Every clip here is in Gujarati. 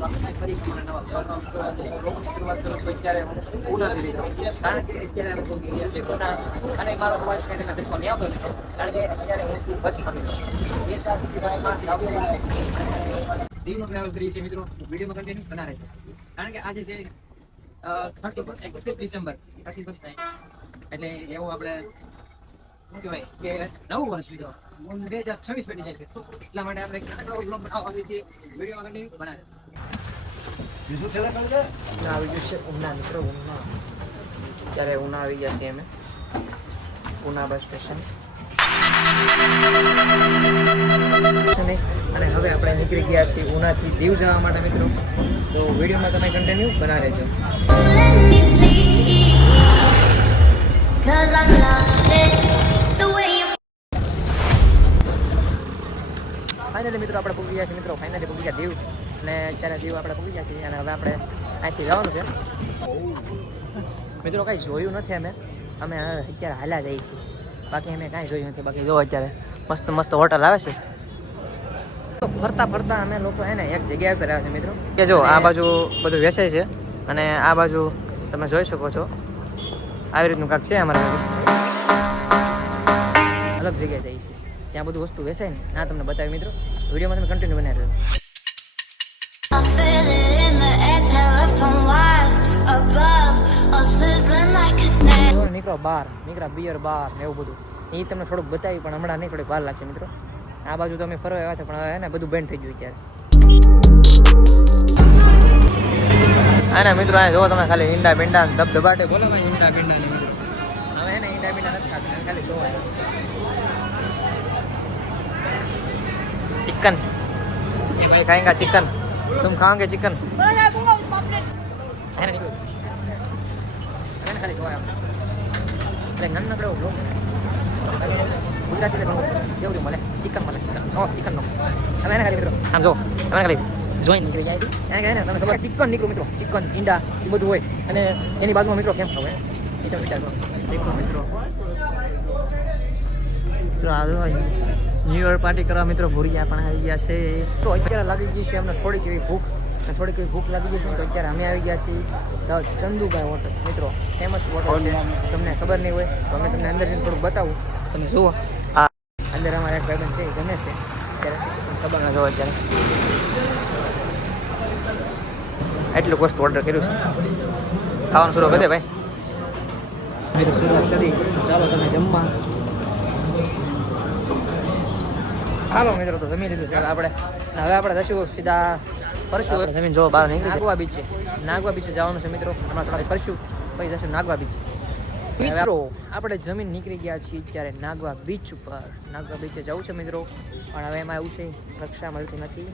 ફરી લોકોની શરૂઆત કરું છું અત્યારે હું ઉનાથી રહી જાઉં, કારણ કે અત્યારે અમે પહોંચી ગયા છે ઉના, અને મારો અવાજ કંઈ નથી પણ આવતો નથી, કારણ કે અત્યારે હું છું બસમાં મિત્રો. એ સાથે બસમાં દીવનો ટ્રાવેલ કરીએ છીએ મિત્રો. વિડીયોમાં કન્ટિન્યુ બના રહેજો, કારણ કે આજે છે 31 ડિસેમ્બર 31 નાઈટ, એટલે એવું આપણે શું કહેવાય કે નવું વર્ષ મિત્રો 2026 બની જાય છે, એટલા માટે આપણે બ્લોગ બનાવવા આવીએ છીએ. વિડીયોમાં કન્ટિન્યુ બનાવે બીજું છેલ્લે કરી દે. આવી ગયું છે ઉના મિત્રો. ઉના ત્યારે ઉના આવી ગયા છીએ અમે, ઉના બસ સ્ટેશન, અને હવે આપણે નીકળી ગયા છીએ ઉનાથી દીવ જવા માટે મિત્રો. તો વિડીયોમાં તમે કન્ટિન્યુ બના રહેજો. ફાઇનલી મિત્રો આપણે પૂગી ગયા છીએ મિત્રો. ફાઇનલી પૂગી ગયા દીવ, અને અત્યારે દીવ આપણે પૂગી ગયા છીએ, અને હવે આપણે અહીંથી જવાનું છે મિત્રો. કાંઈ જોયું નથી અમે અત્યારે હાલ્યા જઈએ છીએ, બાકી અમે કાંઈ જોયું નથી. બાકી જો અત્યારે મસ્ત મસ્ત હોટલ આવે છે. ફરતા ફરતા અમે લોકો હે ને એક જગ્યા પર આવ્યા છે મિત્રો, કે જો આ બાજુ બધું વેચાય છે, અને આ બાજુ તમે જોઈ શકો છો આવી રીતનું કાંક છે અમારે. અલગ જગ્યાએ જઈએ છીએ જ્યાં બધું વસ્તુ વેચાય ને, ના તમને બતાવી મિત્રો. વિડીયોમાં તમે કન્ટિન્યુ બનાવી રહ્યો. નીકળ્યા બિયર બાર ને એવું બધું, એ તમને થોડુંક બતાવી, પણ હમણાં નહીં, થોડીક વાર લાગશે મિત્રો. આ બાજુ તો અમે ફરવા આવ્યા હતા, પણ હવે ને બધું બેન્ડ થઈ ગયું ત્યારે. હા ને મિત્રો, આ જોવો તમે ખાલી ઈંડા બીંડા ધબધબાટે બોલો ભાઈ, ઈંડા બીંડા ને મિત્રો. હવે એને ઈંડા બીંડા નથી ખાતા, ખાલી જોવા. चिकन ये भाई खाएंगा चिकन, तुम खाओगे चिकन? है ना निकलो खाली જોવા એટલે નાનકડો બ્લોગ ગુજરાતી જેવું મળે, ચિકન મળે, ચિકન નો. હવે એને ખાલી મિત્રો આમ જો, હવે ખાલી જોઈન નીકળી જાય એને કહે ને તમે ખબર ચિકન નીકળું મિત્રો. ચિકન ઈંડા એ બધું હોય, અને એની બાજુમાં મિત્રો કેમ ખબર એ તમે વિચાર કરો. દેખો મિત્રો, ન્યૂ યર પાર્ટી કરવા મિત્રો ભૂરિયા પણ આવી ગયા છે. તો અત્યારે લાગી ગઈ છે અમને થોડીક એવી ભૂખ, અને થોડીક એવી ભૂખ લાગી ગઈ છે. તો અત્યારે અમે આવી ગયા છીએ ધ ચંદુભાઈ હોટલ મિત્રો. ફેમસ હોટલ છે, તમને ખબર નહીં હોય તો અમે તમને અંદર જઈને થોડુંક બતાવું. તમે જુઓ આ અંદર અમારા એક ભાઈબંધ છે, એ ગમે છે અત્યારે, ખબર ના જો અત્યારે એટલું વસ્તુ ઓર્ડર કર્યું છે. ખાવાનું શરૂ કરી દે ભાઈ. મિત્રો શરૂઆત કરી, ચાલો તમે જમવા. હાલો મિત્રો, તો જમી લીધું ચાલો આપણે. હવે આપણે જશું સીધા ફરશું. જમીન જો બહાર નીકળી નાગવા બીચ છે, નાગવા બીચે જવાનું છે મિત્રો. હમણાં થોડા ફરશું પછી જશું નાગવા બીચ. મિત્રો આપણે જમીન નીકળી ગયા છીએ ત્યારે નાગવા બીચ ઉપર. નાગવા બીચે જવું છે મિત્રો, પણ હવે એમાં એવું છે રક્ષા મળતી નથી,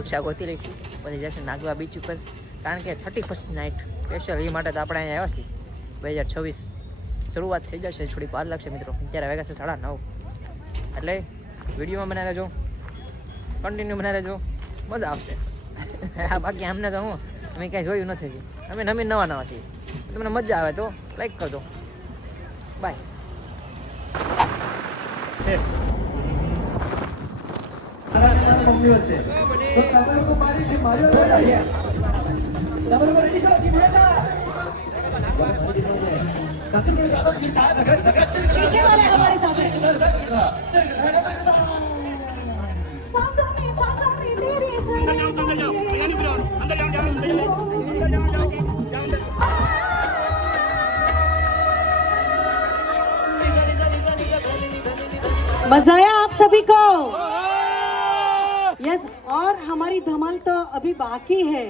રક્ષા ગોતી લઈશું પછી જશું નાગવા બીચ ઉપર. કારણ કે 31 નાઇટ સ્પેશિયલ એ માટે તો આપણે અહીંયા આવ્યા છીએ. 2026 શરૂઆત થઈ જશે, થોડીક વાર લાગશે મિત્રો. અત્યારે વાગ્યા છે 9:30, એટલે વિડીયોમાં બનાવી રહેજો, કન્ટિન્યુ બનાવી રહેજો, મજા આવશે. બાકી અમને તો હું અમે કાંઈ જોયું નથી, અમે નવા છીએ. તમને મજા આવે તો લાઈક કરજો. બાય. मज़ा आया आप सभी को? यस, और हमारी धमाल तो अभी बाकी है.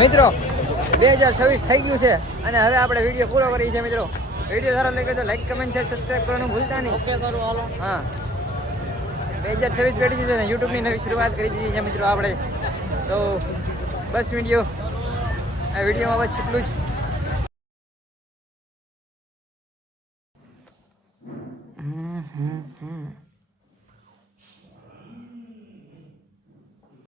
મિત્રો 2026 થઈ ગયું છે અને હવે આપણે વિડીયો પૂરો કરી છે મિત્રો. વિડીયો સારો લાગે તો લાઈક કમેન્ટ શેર સબસ્ક્રાઇબ કરવાનું ભૂલતા નહીં. ઓકે કરો હાલો. હા 2026 બેઠી દીધું ને યુટ્યુબની નવી શરૂઆત કરી દીધી છે મિત્રો આપણે. તો બસ આ વિડીયોમાં બસ એટલું જ.